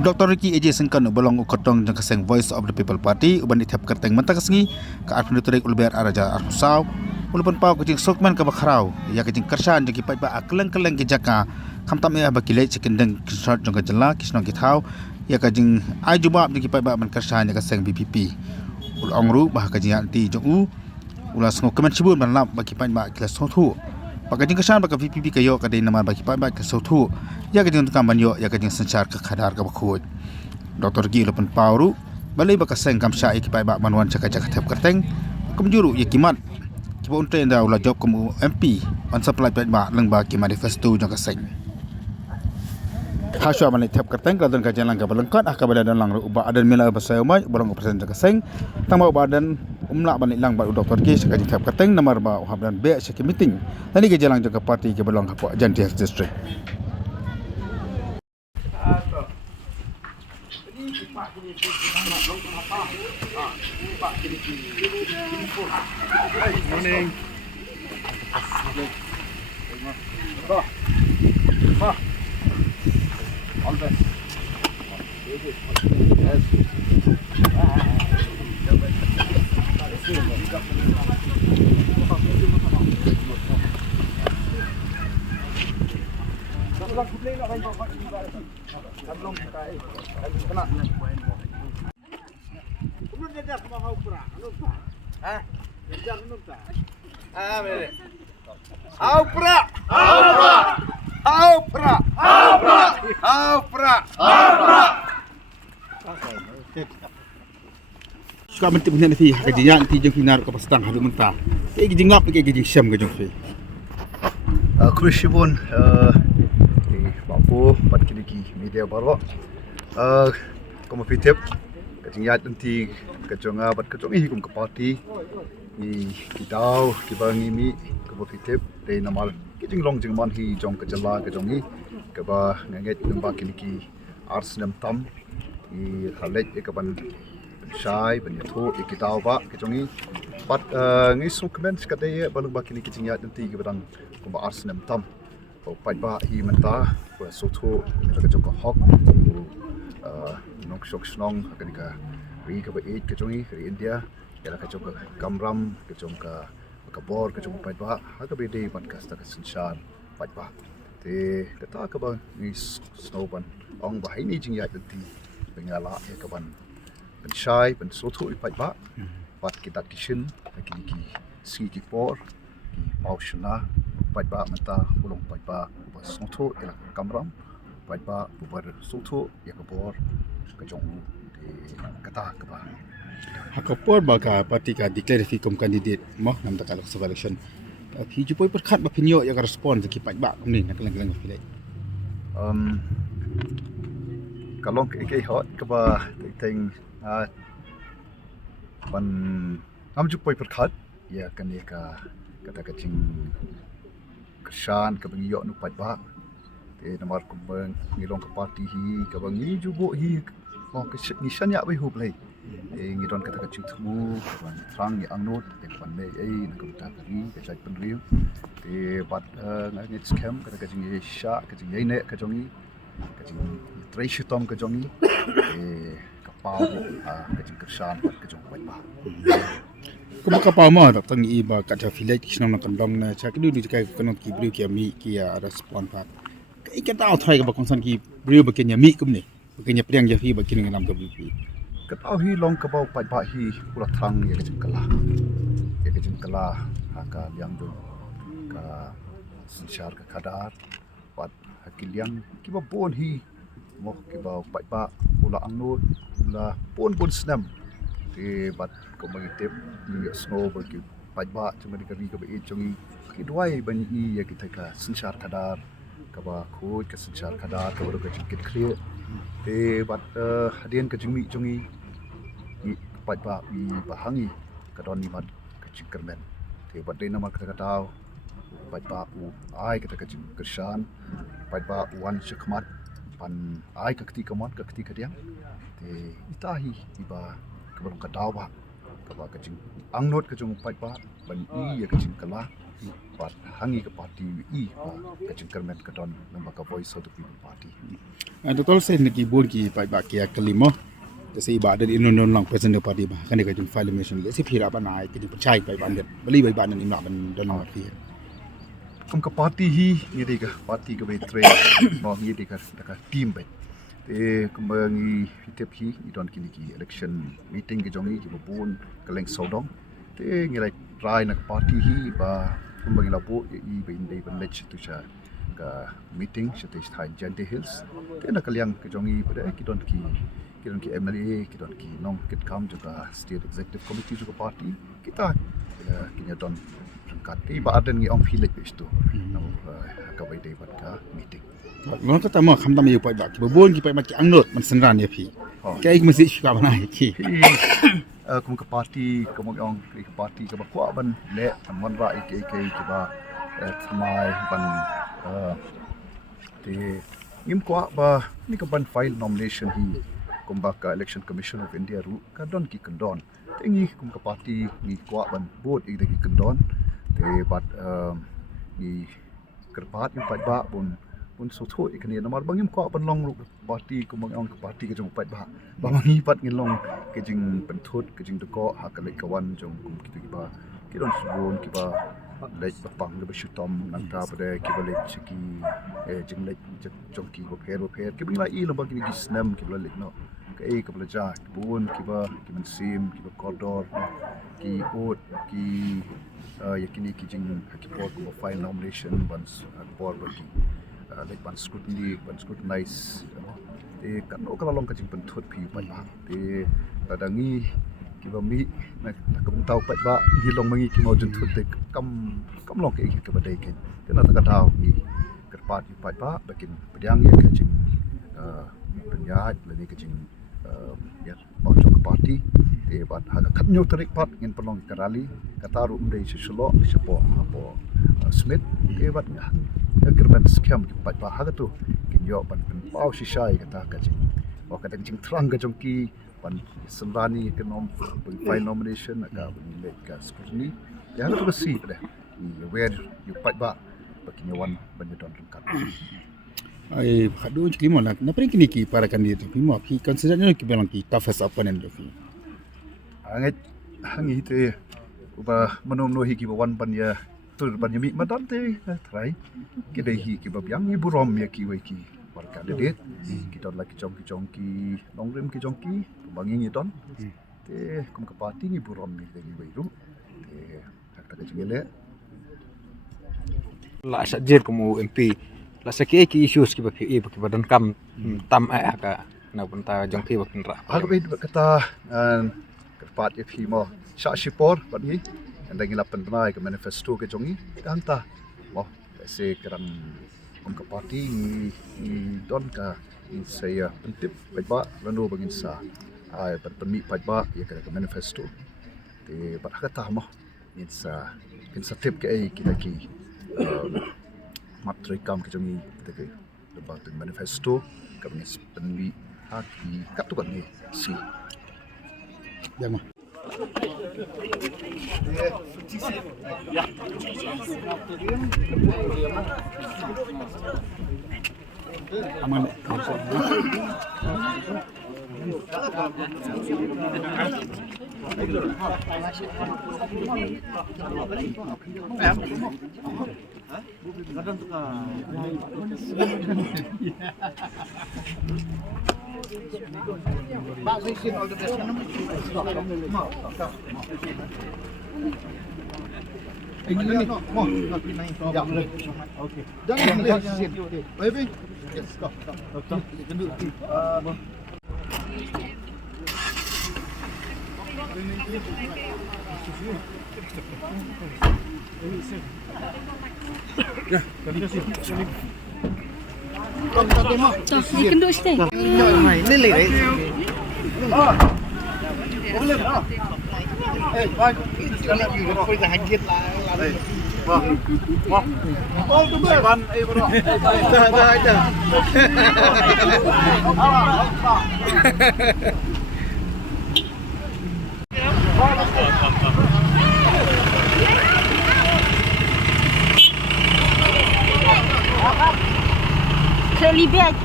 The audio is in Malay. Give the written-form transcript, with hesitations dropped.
Dr. Ricky AJ sengkan bolong ukotong jang kaseng Voice of the People Party uban ithap kerteng mentah kasngi ka arpun turik ulber araja arpusaw ulupun pau kucing sokman ka bakharau ya kucing kersan jang kipai ba akleng-keleng ki jaka khamtam ya ba kilai cikendeng kisot jang ka jela kisnong kithau ya kajing ai jubab jang kipai ba man kersan jang kaseng BPP ul ongru bah kajing anti jong u ulas ngo kemen sibun ban lap ba kipai ba kilas sotu Pakajing kesan baka VPP kayo kadai nama bagi Paidbah ke sautu ya kajing tukang banyo ya kajing sencar ke khadar ke bakhut Dr. Gi lepen pauru balai baka seng kam syai ki Paidbah manwan cakap tep kerteng kemjuru ya kimat kiba untai nda ula job kamu MP on supply Paidbah leng ba ki manifesto jang kaseng Haswa mani tep kerteng kadon kajang lang ka balengkat ah ka badan lang uba adan mila basai umai bolong presiden jang kaseng tang ba badan umlak balik lang baru Dr. K sekali tap keteng nomor ba habdan be sekali meeting tadi ke jalan jaga parti ke belong apa Jantias district morning all the Suka mentik punya nanti kajian nanti jeng kinar ke pastang hari mentah. Kayak gijing ngap kayak gijing syam ke jeng fi. Krishibun bapu pat kini media baru. Kamu fitip kajing yat nanti kajonga bat kajongi kum ke parti ni kitau kibangi mi kamu fitip dari namal kajing long jeng man hi jong kejala kajongi keba nganget nembak kini Ardent tam ni Leit kapan Syai Bynta ikitau ba kejongi pat ngisung kemen sekadai balung ba kini kicing yat nanti ke badang kumba Ardent tam Paidbah hi mentah ba soto kita kejong ka hok nok sok snong akan ka ri ka ba eight kejongi ri India ya kejong ka kamram kejong ka kabor kejong Paidbah ka be dei podcast ka Synran Paidbah te kata ka ba ngis snowban ong ba ini jing yat nanti pengala ya ka ban Syai ben soto Paidbah pat kita kishin kini ki singi por ki Mawjynthut Paidbah mata ulong Paidbah ba soto ila kamram Paidbah bubar soto ya kabor kejong di kata ka ba Hakapor baka parti ka declare fi kom candidate mo nam ta kalak election. Fi jupoi perkhat ba pinyo ya ka respond ki Paidbah ni nak lang fi lai. Kalong ke hot ka ba ting ban am jupoi perkhat ya kan ka kata kacing kesan ka bangyo nu Paidbah te namar kumbang ngilong ka parti hi ka bang ni jubo hi oh ni sanya bai hu play ngidon kata kacing tumu ban trang ni angnot te ban nei ai na ka ta kari ka chai pen riu te bat ngit scam kata kacing ye sha kacing ye ne ka jongi kacing treasure tom ka jongi pau kajing kersan kajong Paidbah. Kuma ka pa mo tak tang iba ka ta filai kisnong nak dong na cha kidu di kai kanot ki briu ki mi ki ya respond pat. Kai ka tau thai ka ba konsan ki briu ba kenya mi kum ni. Kenya priang ya fi ba kin ngam ka bi. Ka tau hi long ka bau Paidbah hi pula thang ya kajing kala. Ya kajing kala ka liang do ka sensyar ka kadar pat hakiliang ki ba bon hi mo ki ba Paidbah pula angnut la pun snam te bat ko magitip ni snow bagi Paidbah cuma dikari ka ba chungi ki duai ban i ya kita ka sensyar kadar ka ba khoj ka sensyar kadar ka ba ka cikit clear te bat hadian ka jumi chungi ni Paidbah i bahangi ka don ni bat ka cikermen te bat dei nama ka tau Paidbah u ai kita ka kersan Paidbah wan syakmat pan ai ka kti kamat ka kti kadiang te itahi iba kebalong kadau ba kaba kacing angnot kacing Paidbah ban i ya kacing kala pat hangi ke parti i kacing kermet kadon namba ka Voice of the People Party Total saya nak kibun ki Paidbah ki kelima. Kasi iba dan inon lang present party bah kan ka jung file mission le si phira ba nai ki percaya Paidbah det beli Paidbah nan imna ban dalam arti kum ka party hi ni de ka party ka be train no ni de ka team ba te kumbangi fitep hi I don kini ki election meeting ke jongi ki bun kaleng sodong te ngi lai try na party hi ba kumbangi lapo I be in ban lech tu cha ka meeting sete thai Jante Hills te na kalyang ke jongi pada ki don ki MLA ki don ki nong kit kam juga state executive committee juga party kita kinya don kati ba Ardent ngi ong philek bestu no ka bai dei bat ka meeting Ngon kata mo kham tam yu Paidbah ki bun ki Paidbah ki angnot man Synran ya phi kai ik mesti ka ba nai ki kum ka party kum ong ki party ka ba kwa ban le man ra ik ki ba thamai ban te ngim kwa ba ni ka ban file nomination hi kumbaka election commission of India ru ka don ki kandon tengi kum ka party ni kwa ban board I ki kandon te bat ni kerpat ni Paidbah pun so tho ikani namar bangim kwa ban long ru party kum ong ka party ka jong Paidbah bangi pat ngin long ke jing penthut ke jing deko ha ka le kawan jong kum ki ba ki don subon ki ba Leit papang le beshutom nang ta pada ki ba Leit siki jing Leit jong ki ba pher ki bing la I lo ba ki gisnam ki ba Leit no ka ka bla ja bun ki ba ki man sim ki ba koridor ki ot ki yakini ki jing ki por ko file nomination once por ba ki Leit ban scrutinize kan no kala long ka jing penthut phi pa te tadangi ki ba mi na kam tau Paidbah gi long mangi ki Mawjynthut te kam long ke ki ba dei ke te na ta tau ni kerpat ki Paidbah bakin pediang ya ka jing penyat le ni ka jing ya Mawjynthut party te bat ha ka khatnyo tarik pat ngin pelong ka rally ka taru mdei selo sepo apo smith te bat nya kerban scam ki Paidbah ha ka tu kin yo ban pau shisai ka ta ka jing wa ka jing trang ka jong ki ban Synran ni econom file nomination aga Leit ka scrutiny ya tu besi pada where you Paidbah bakinya wan ban don rengkat ai khadu ki mo la na pring kini ki para kandidat pi mo ki consider ni ki belang ki toughest opponent fi anget hangi te uba manom no hi ki wan ban ya tur ban yami madan te try ki dei hi ki ba yang ni burom ya ki wei ki war kandidat kita lagi jong ki nongrim ki jong ki bangi ni don te kum ka party ni burom ni dei wei ru te hak ta jingele la sajir como MP la sake ki issues ki ba dan kam tam ka na punta jong ki ba kinra hak be kata kerpat ya phi mo sha shipor ban ni anda ngila penai ke manifesto ke jongi kanta mo se kerang kum ka party ni don ka in saya pentip Paidbah lalu bangin sa ai penmi Paidbah ya ka manifesto te bat kata mo in sa tip ke ai kita ki matri kam ke jongi te ke lebat manifesto ka bangin penmi haki katu kan ni si ya mah aman Pak, wish all the best. Ini mau ya boleh. Okey. Jangan lihat sini. Baby. Yes, stop. Stop. Gendut. Ya, terima kasih. Tak, gendut stay. Ini leh. Boleh dah. Baik. Kalau kita dah hajit lah. Wah. Wah. Oh, tu ber. Bro. Dah. Kelly bag.